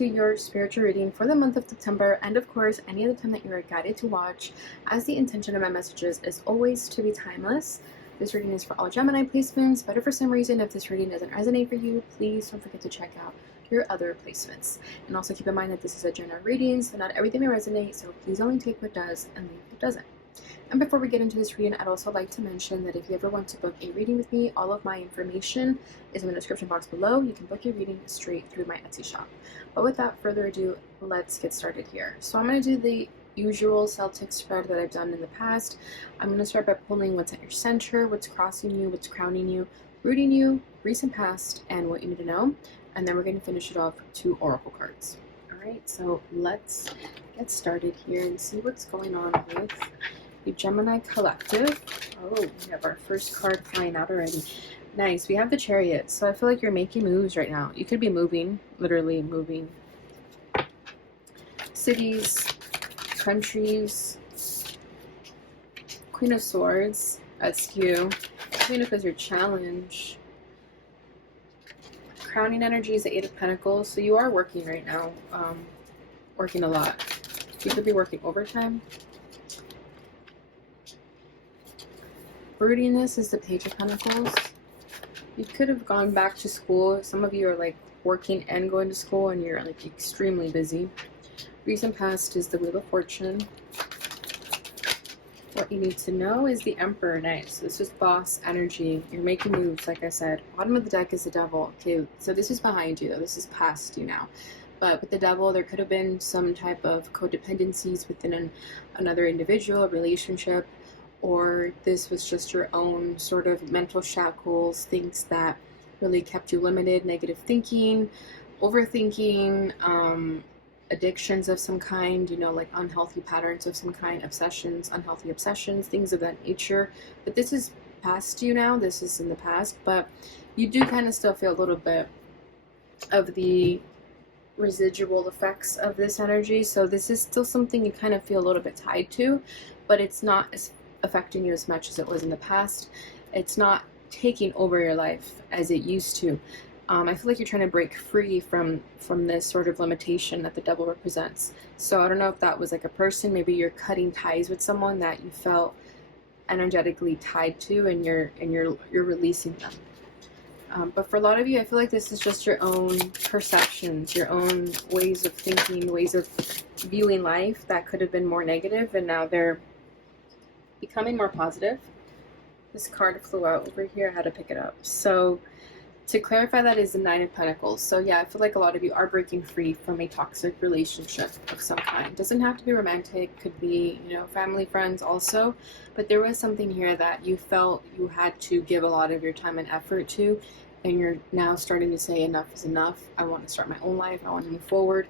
into your spiritual reading for the month of September, and of course, any other time that you are guided to watch, as the intention of my messages is always to be timeless. This reading is for all Gemini placements, but if for some reason, if this reading doesn't resonate for you, please don't forget to check out your other placements. And also keep in mind that this is a general reading, so not everything may resonate, so please only take what does and leave what doesn't. And before we get into this reading, I'd also like to mention that if you ever want to book a reading with me, all of my information is in the description box below. You can book your reading straight through my Etsy shop. But without further ado, let's get started here. So I'm going to do the usual Celtic spread that I've done in the past. I'm going to start by pulling what's at your center, what's crossing you, what's crowning you, rooting you, recent past, and what you need to know. And then we're going to finish it off with 2 oracle cards. Alright, so let's get started here and see what's going on with the Gemini collective. Oh, we have our first card flying out already. Nice. We have the Chariot. So I feel like you're making moves right now. You could be moving, literally moving cities, countries. Queen of Swords. That's you. Queen of Cups, your challenge. Crowning energy is the 8 of Pentacles. So you are working right now. Working a lot. You could be working overtime. Broodiness is the Page of Pentacles. You could have gone back to school. Some of you are like working and going to school and you're like extremely busy. Recent past is the Wheel of Fortune. What you need to know is the Emperor. Nice. This is boss energy. You're making moves, like I said. Bottom of the deck is the Devil. Okay, so this is behind you though. This is past you now. But with the Devil, there could have been some type of codependencies within another individual, relationship, or this was just your own sort of mental shackles, things that really kept you limited, negative thinking, overthinking, addictions of some kind, you know, like unhealthy patterns of some kind, obsessions, unhealthy obsessions, things of that nature. But this is past you now, this is in the past, but you do kind of still feel a little bit of the residual effects of this energy. So this is still something you kind of feel a little bit tied to, but it's not as affecting you as much as it was in the past. It's not taking over your life as it used to. I feel like you're trying to break free from this sort of limitation that the Devil represents. So I don't know if that was like a person, maybe you're cutting ties with someone that you felt energetically tied to, and you're releasing them. But for a lot of you, I feel like this is just your own perceptions, your own ways of thinking, ways of viewing life that could have been more negative, and now they're becoming more positive. This card flew out over here. I had to pick it up. So to clarify, that is the 9 of Pentacles. So yeah, I feel like a lot of you are breaking free from a toxic relationship of some kind. Doesn't have to be romantic, could be, you know, family, friends also. But there was something here that you felt you had to give a lot of your time and effort to, and you're now starting to say enough is enough. I want to start my own life. I want to move forward.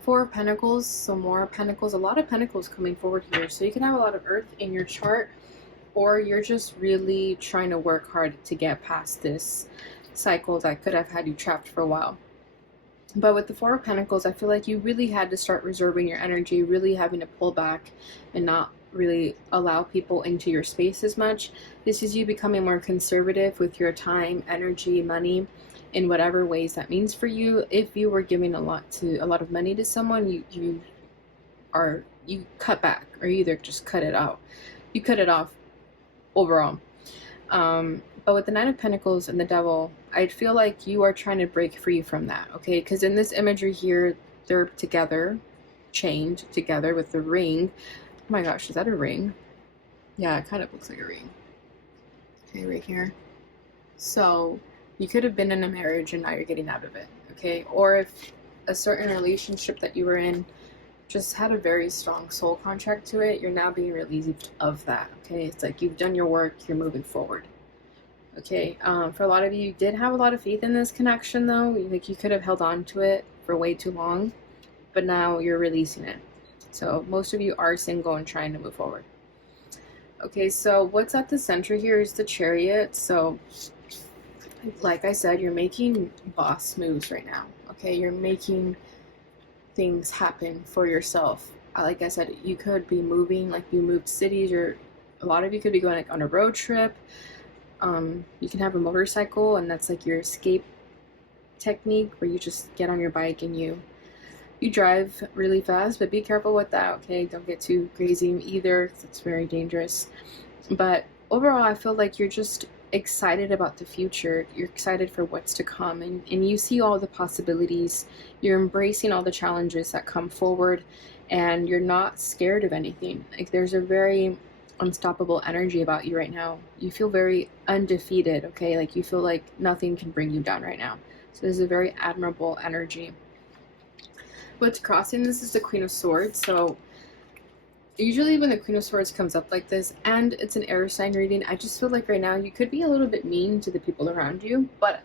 4 of Pentacles, so more Pentacles, a lot of Pentacles coming forward here. So you can have a lot of Earth in your chart, or you're just really trying to work hard to get past this cycle that could have had you trapped for a while. But with the 4 of Pentacles, I feel like you really had to start reserving your energy, really having to pull back and not really allow people into your space as much. This is you becoming more conservative with your time, energy, money, in whatever ways that means for you. If you were giving a lot of money to someone, you cut back, or you either just cut it out. You cut it off overall. But with the 9 of Pentacles and the Devil, I feel like you are trying to break free from that, okay? Because in this imagery here, they're together, chained together with the ring. Oh my gosh, is that a ring? Yeah, it kind of looks like a ring. Okay, right here. So you could have been in a marriage and now you're getting out of it, okay? Or if a certain relationship that you were in just had a very strong soul contract to it, you're now being relieved of that, okay? It's like you've done your work, you're moving forward, okay? For a lot of you, you did have a lot of faith in this connection though. Like you could have held on to it for way too long, but now you're releasing it. So most of you are single and trying to move forward. Okay, so what's at the center here is the Chariot. So like I said, you're making boss moves right now, okay? You're making things happen for yourself. Like I said, you could be moving, like you moved cities, or a lot of you could be going like on a road trip. You can have a motorcycle, and that's like your escape technique where you just get on your bike and you You drive really fast, but be careful with that, okay? Don't get too crazy either, 'cause it's very dangerous. But overall, I feel like you're just excited about the future. You're excited for what's to come, and you see all the possibilities. You're embracing all the challenges that come forward, and you're not scared of anything. Like, there's a very unstoppable energy about you right now. You feel very undefeated, okay? Like, you feel like nothing can bring you down right now. So there's a very admirable energy. What's crossing this is the Queen of Swords. So usually when the Queen of Swords comes up like this, and it's an air sign reading, I just feel like right now you could be a little bit mean to the people around you. But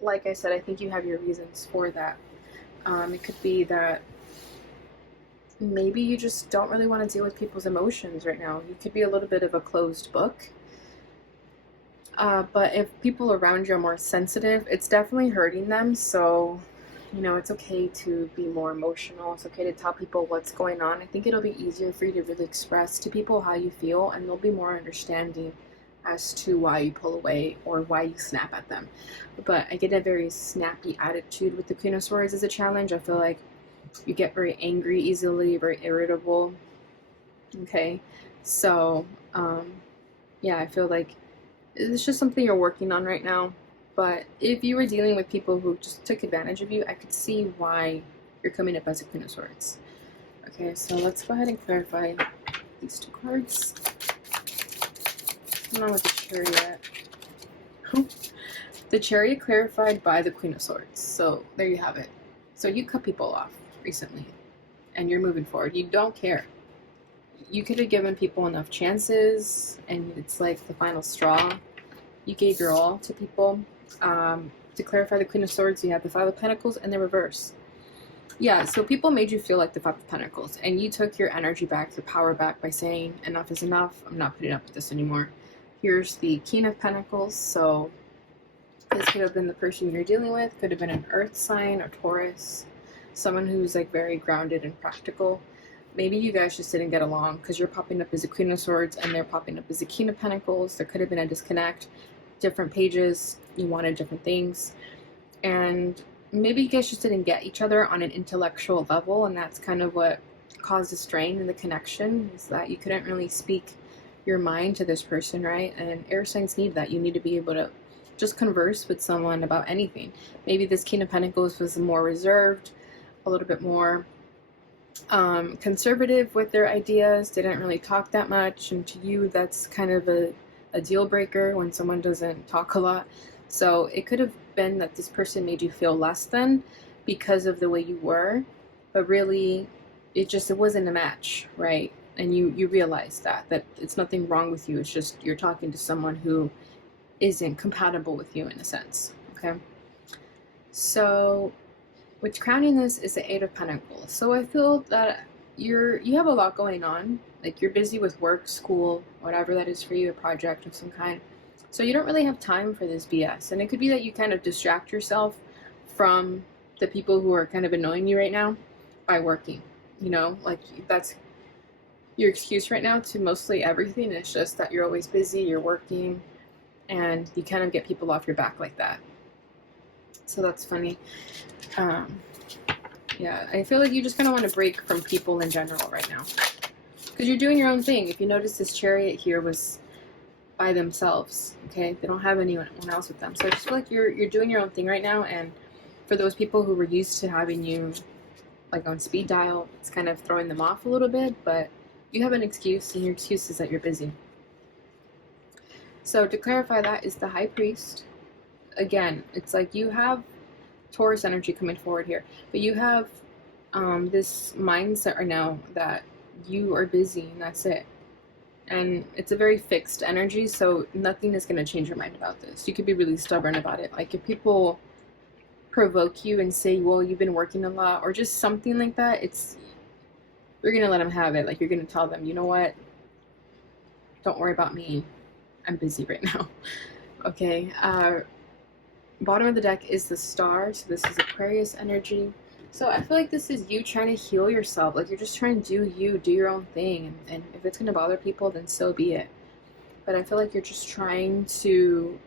like I said, I think you have your reasons for that. It could be that maybe you just don't really want to deal with people's emotions right now. You could be a little bit of a closed book. But if people around you are more sensitive, it's definitely hurting them. So, you know, it's okay to be more emotional. It's okay to tell people what's going on. I think it'll be easier for you to really express to people how you feel, and they'll be more understanding as to why you pull away or why you snap at them. But I get a very snappy attitude with the Queen of Swords as a challenge. I feel like you get very angry easily, very irritable. Okay, so yeah, I feel like it's just something you're working on right now. But if you were dealing with people who just took advantage of you, I could see why you're coming up as a Queen of Swords. Okay, so let's go ahead and clarify these two cards. What's going on with the Chariot? The Chariot clarified by the Queen of Swords. So there you have it. So you cut people off recently, and you're moving forward. You don't care. You could have given people enough chances, and it's like the final straw. You gave your all to people. To clarify the Queen of Swords, you have the Five of Pentacles and the reverse. Yeah, so people made you feel like the Five of Pentacles, and you took your energy back, your power back by saying, enough is enough, I'm not putting up with this anymore. Here's the King of Pentacles, so this could have been the person you're dealing with, could have been an earth sign or Taurus, someone who's like very grounded and practical. Maybe you guys just didn't get along because you're popping up as a Queen of Swords and they're popping up as a King of Pentacles. There could have been a disconnect, different pages, you wanted different things, and maybe you guys just didn't get each other on an intellectual level, and that's kind of what caused a strain in the connection, is that you couldn't really speak your mind to this person, right? And air signs need that. You need to be able to just converse with someone about anything. Maybe this King of Pentacles was more reserved, a little bit more conservative with their ideas, didn't really talk that much, and to you that's kind of a deal breaker when someone doesn't talk a lot. So it could have been that this person made you feel less than because of the way you were, but really it wasn't a match, right? And you realize that it's nothing wrong with you, it's just you're talking to someone who isn't compatible with you in a sense. Okay, so what's crowning this is the Eight of Pentacles. So I feel that you have a lot going on. Like, you're busy with work, school, whatever that is for you, a project of some kind. So you don't really have time for this BS. And it could be that you kind of distract yourself from the people who are kind of annoying you right now by working. You know, like, that's your excuse right now to mostly everything. It's just that you're always busy, you're working, and you kind of get people off your back like that. So that's funny. Yeah, I feel like you just kind of want to break from people in general right now, because you're doing your own thing. If you notice, this Chariot here was by themselves, okay? They don't have anyone else with them. So I just feel like you're doing your own thing right now, and for those people who were used to having you like on speed dial, it's kind of throwing them off a little bit, but you have an excuse, and your excuse is that you're busy. So to clarify, that is the High Priest. Again, it's like you have Taurus energy coming forward here, but you have this mindset right now that you are busy and that's it. And it's a very fixed energy, so nothing is going to change your mind about this. You could be really stubborn about it. Like, if people provoke you and say, well, you've been working a lot, or just something like that, you're going to let them have it. Like, you're going to tell them, you know what, don't worry about me, I'm busy right now. Okay, bottom of the deck is the Star, so this is Aquarius energy. So I feel like this is you trying to heal yourself. Like, you're just trying to do your own thing. And if it's going to bother people, then so be it. But I feel like you're just trying to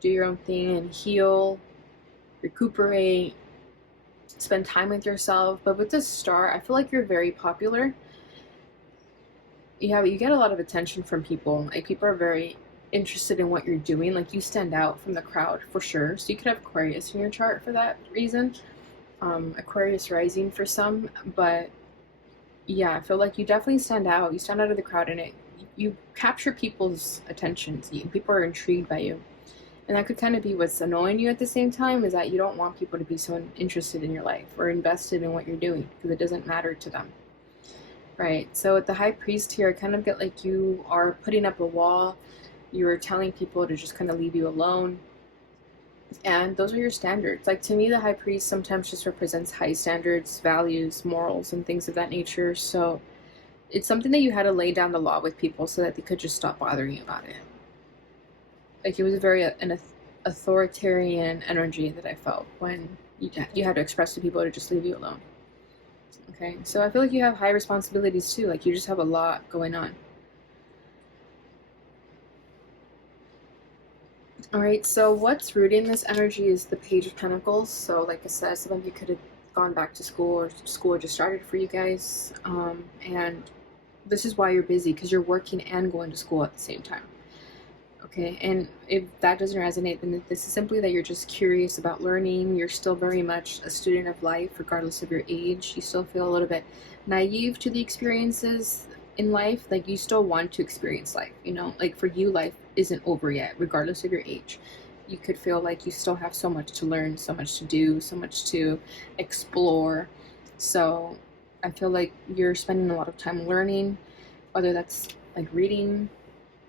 do your own thing and heal, recuperate, spend time with yourself. But with the Star, I feel like you're very popular. You get a lot of attention from people. Like, people are very interested in what you're doing. Like, you stand out from the crowd for sure. So you could have Aquarius in your chart for that reason. Aquarius rising for some, but yeah, I feel like you definitely stand out. You stand out of the crowd, and you capture people's attention. People are intrigued by you, and that could kind of be what's annoying you at the same time, is that you don't want people to be so interested in your life or invested in what you're doing because it doesn't matter to them. Right. So with the High Priest here, I kind of get like you are putting up a wall. You're telling people to just kind of leave you alone. And those are your standards. Like, to me, the High Priest sometimes just represents high standards, values, morals, and things of that nature. So it's something that you had to lay down the law with people so that they could just stop bothering you about it. Like, it was a very an authoritarian energy that I felt when you had to express to people to just leave you alone. Okay, so I feel like you have high responsibilities too. Like, you just have a lot going on. Alright, so what's rooting this energy is the Page of Pentacles. So like I said, some of you could have gone back to school, or school just started for you guys. And this is why you're busy, because you're working and going to school at the same time. Okay, and if that doesn't resonate, then this is simply that you're just curious about learning. You're still very much a student of life, regardless of your age. You still feel a little bit naive to the experiences in life. Like, you still want to experience life, you know? Like, for you, life isn't over yet, regardless of your age. You could feel like you still have so much to learn, so much to do, so much to explore. So I feel like you're spending a lot of time learning, whether that's like reading,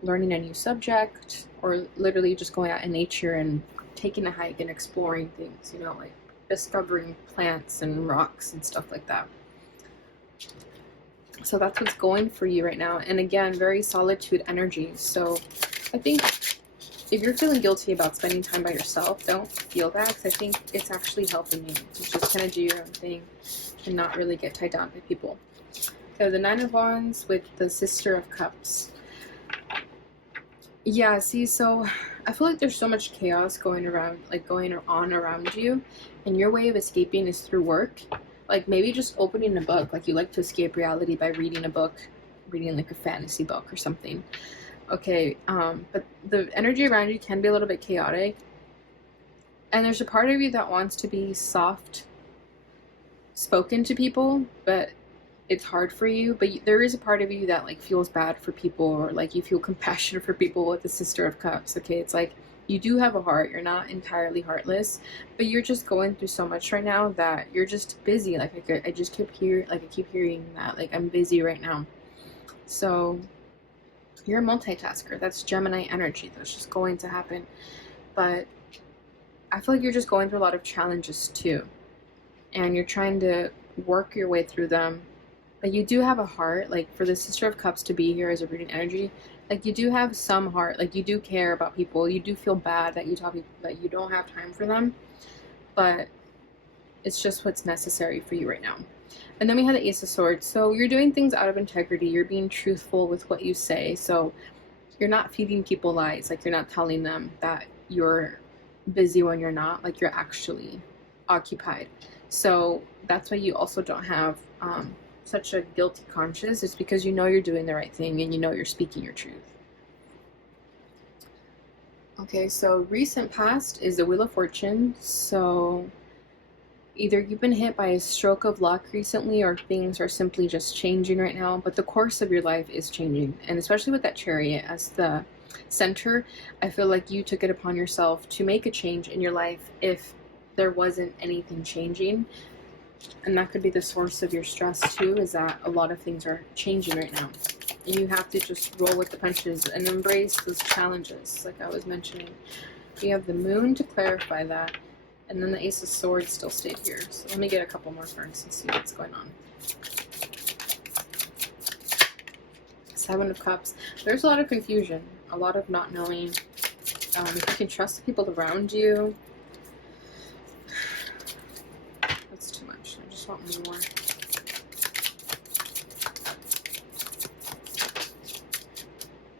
learning a new subject, or literally just going out in nature and taking a hike and exploring things, you know, like discovering plants and rocks and stuff like that. So that's what's going for you right now. And again, very solitude energy. So I think if you're feeling guilty about spending time by yourself, don't feel that, because I think it's actually helping you to just kind of do your own thing and not really get tied down by people. So the Nine of Wands with the Sister of Cups. Yeah, see, so I feel like there's so much chaos going on around you, and your way of escaping is through work. Like, maybe just opening a book. Like, you like to escape reality by reading a book, reading like a fantasy book or something. Okay, but the energy around you can be a little bit chaotic, and there's a part of you that wants to be soft spoken to people, but it's hard for you. But there is a part of you that like feels bad for people, or like you feel compassion for people with the Sister of Cups. Okay, it's like you do have a heart. You're not entirely heartless, but you're just going through so much right now that you're just busy. Like, I keep hearing that, like, I'm busy right now. So you're a multitasker. That's Gemini energy. That's just going to happen. But I feel like you're just going through a lot of challenges too, and you're trying to work your way through them. But you do have a heart. Like, for the Sister of Cups to be here as a reading energy, like, you do have some heart. Like, you do care about people. You do feel bad that you don't have time for them, but it's just what's necessary for you right now. And then we have the Ace of Swords. So you're doing things out of integrity. You're being truthful with what you say. So you're not feeding people lies. Like, you're not telling them that you're busy when you're not. Like, you're actually occupied. So that's why you also don't have such a guilty conscience. It's because you know you're doing the right thing, and you know you're speaking your truth. Okay, so recent past is the Wheel of Fortune. So either you've been hit by a stroke of luck recently, or things are simply just changing right now, but the course of your life is changing. And especially with that Chariot as the center, I feel like you took it upon yourself to make a change in your life if there wasn't anything changing. And that could be the source of your stress too, is that a lot of things are changing right now. And you have to just roll with the punches and embrace those challenges, like I was mentioning. You have the Moon to clarify that. And then the Ace of Swords still stayed here. So let me get a couple more cards and see what's going on. Seven of Cups. There's a lot of confusion, a lot of not knowing. If you can trust the people around you. That's too much. I just want more.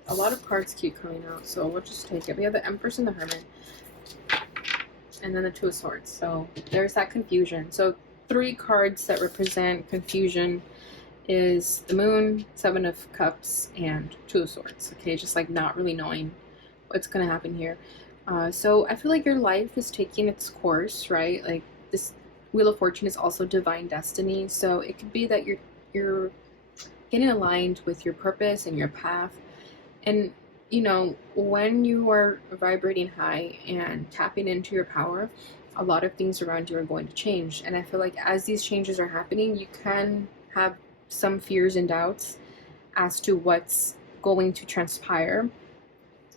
A lot of cards keep coming out, so we'll just take it. We have the Empress and the Hermit. And then the Two of Swords. So there's that confusion. So three cards that represent confusion is the Moon, Seven of Cups, and Two of Swords. Okay, just like not really knowing what's going to happen here. So I feel like your life is taking its course, right? Like this Wheel of Fortune is also divine destiny. So it could be that you're getting aligned with your purpose and your path. And you know, when you are vibrating high and tapping into your power, a lot of things around you are going to change. And I feel like as these changes are happening, you can have some fears and doubts as to what's going to transpire.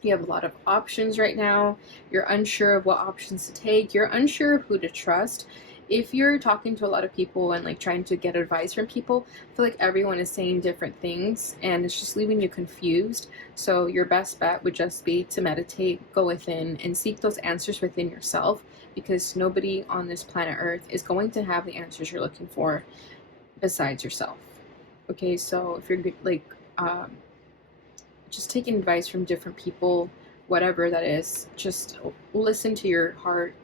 You have a lot of options right now. You're unsure of what options to take. You're unsure of who to trust. If you're talking to a lot of people and like trying to get advice from people, I feel like everyone is saying different things and it's just leaving you confused. So your best bet would just be to meditate, go within, and seek those answers within yourself, because nobody on this planet Earth is going to have the answers you're looking for besides yourself. Okay, so if you're like just taking advice from different people, whatever that is, just listen to your heart,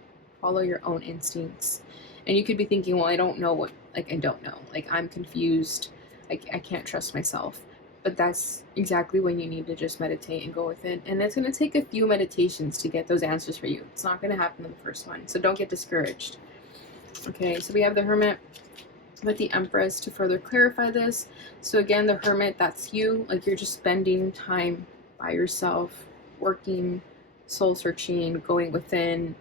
follow your own instincts. And you could be thinking, well, I don't know what, like, I don't know, like, I'm confused, I can't trust myself. But that's exactly when you need to just meditate and go within. And it's going to take a few meditations to get those answers for you. It's not going to happen in the first one, so don't get discouraged. Okay, so we have the Hermit with the Empress to further clarify this. So again, the Hermit, that's you, like you're just spending time by yourself, working, soul searching, going within,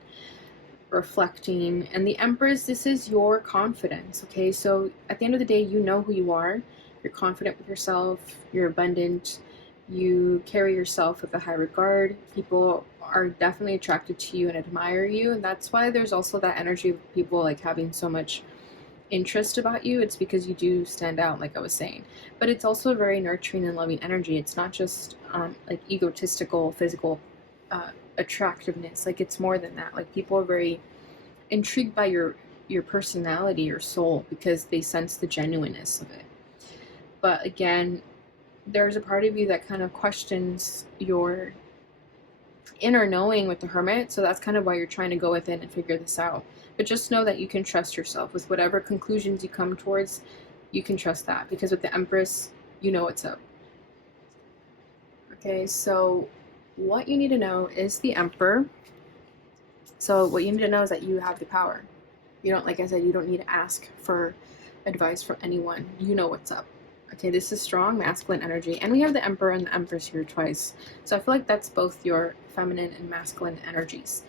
reflecting. And the Empress, this is your confidence. Okay, so at the end of the day, you know who you are, you're confident with yourself, you're abundant, you carry yourself with a high regard, people are definitely attracted to you and admire you. And that's why there's also that energy of people like having so much interest about you. It's because you do stand out, like I was saying. But it's also very nurturing and loving energy. It's not just like egotistical physical attractiveness. Like it's more than that. Like people are very intrigued by your personality, your soul, because they sense the genuineness of it. But again, there's a part of you that kind of questions your inner knowing with the Hermit, so that's kind of why you're trying to go within and figure this out. But just know that you can trust yourself with whatever conclusions you come towards. You can trust that, because with the Empress, you know what's up. Okay, so what you need to know is the Emperor. So what you need to know is that you have the power. You don't, like I said, you don't need to ask for advice from anyone. You know what's up. Okay, this is strong masculine energy. And we have the Emperor and the Empress here twice. So I feel like that's both your feminine and masculine energies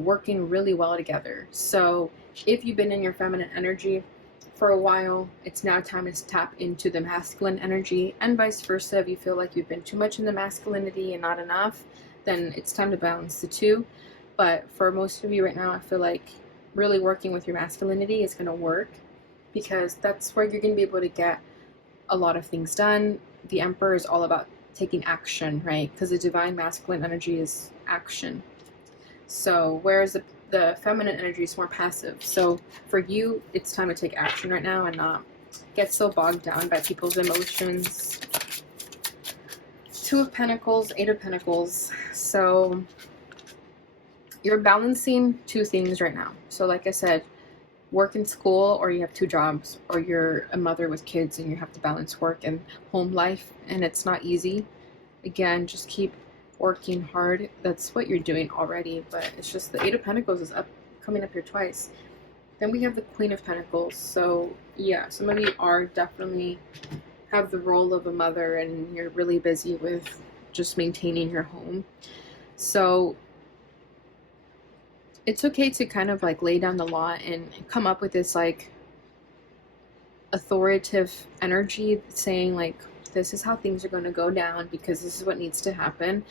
working really well together. So if you've been in your feminine energy for a while, it's now time to tap into the masculine energy, and vice versa. If you feel like you've been too much in the masculinity and not enough, then it's time to balance the two. But for most of you right now, I feel like really working with your masculinity is going to work, because that's where you're going to be able to get a lot of things done. The Emperor is all about taking action, right? Because the divine masculine energy is action. So whereas the feminine energy is more passive. So for you, it's time to take action right now and not get so bogged down by people's emotions. Two of Pentacles, Eight of Pentacles. So you're balancing two things right now. So like I said, work in school, or you have two jobs, or you're a mother with kids and you have to balance work and home life, and it's not easy. Again, just keep working hard. That's what you're doing already, but it's just the Eight of Pentacles is coming up here twice. Then we have the Queen of Pentacles. So yeah, some of you are definitely have the role of a mother and you're really busy with just maintaining your home. So it's okay to kind of like lay down the law and come up with this like authoritative energy saying like, this is how things are going to go down because this is what needs to happen.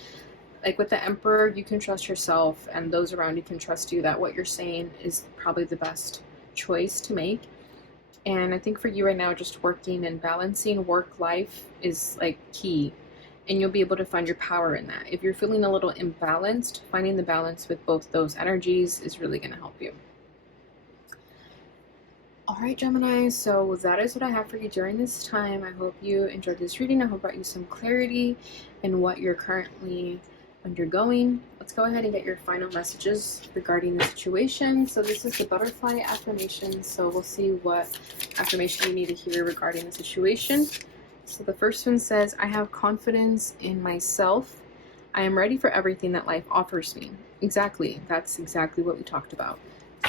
Like with the Emperor, you can trust yourself and those around you can trust you that what you're saying is probably the best choice to make. And I think for you right now, just working and balancing work life is like key. And you'll be able to find your power in that. If you're feeling a little imbalanced, finding the balance with both those energies is really going to help you. All right, Gemini, so that is what I have for you during this time. I hope you enjoyed this reading. I hope it brought you some clarity in what you're currently undergoing. Let's go ahead and get your final messages regarding the situation. So this is the butterfly affirmation. So we'll see what affirmation you need to hear regarding the situation. So the first one says, I have confidence in myself. I am ready for everything that life offers me. Exactly. That's exactly what we talked about.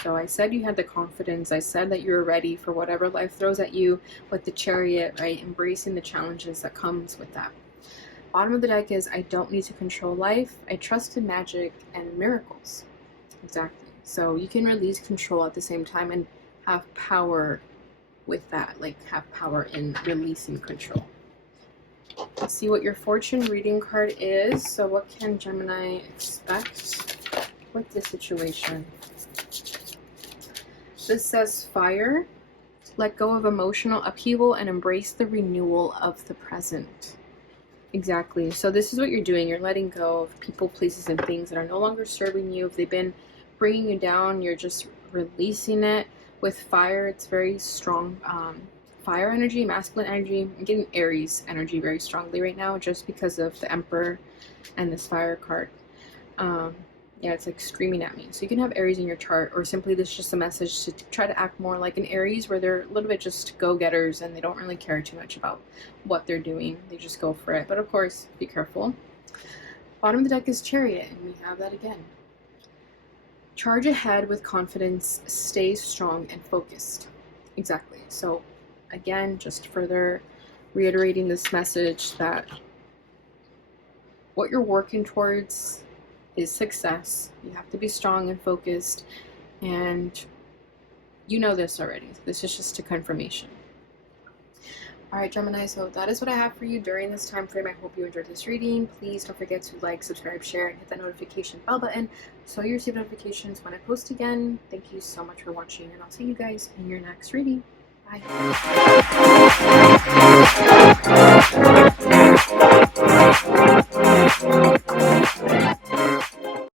So I said you had the confidence. I said that you're ready for whatever life throws at you with the Chariot, right? Embracing the challenges that comes with that. Bottom of the deck is, I don't need to control life. I trust in magic and miracles. Exactly. So you can release control at the same time and have power with that, like have power in releasing control. Let's see what your fortune reading card is. So what can Gemini expect with this situation? This says fire. Let go of emotional upheaval and embrace the renewal of the present. Exactly. So this is what you're doing. You're letting go of people, places, and things that are no longer serving you. If they've been bringing you down, you're just releasing it. With fire, it's very strong. Fire energy, masculine energy. I'm getting Aries energy very strongly right now just because of the Emperor and this fire card. Yeah, it's like screaming at me. So you can have Aries in your chart, or simply this is just a message to try to act more like an Aries, where they're a little bit just go-getters and they don't really care too much about what they're doing. They just go for it. But of course, be careful. Bottom of the deck is Chariot, and we have that again. Charge ahead with confidence, stay strong and focused. Exactly. So again, just further reiterating this message that what you're working towards is success. You have to be strong and focused, and you know this already. This is just a confirmation. Alright, Gemini, so that is what I have for you during this time frame. I hope you enjoyed this reading. Please don't forget to like, subscribe, share, and hit that notification bell button so you receive notifications when I post again. Thank you so much for watching, and I'll see you guys in your next reading. Bye.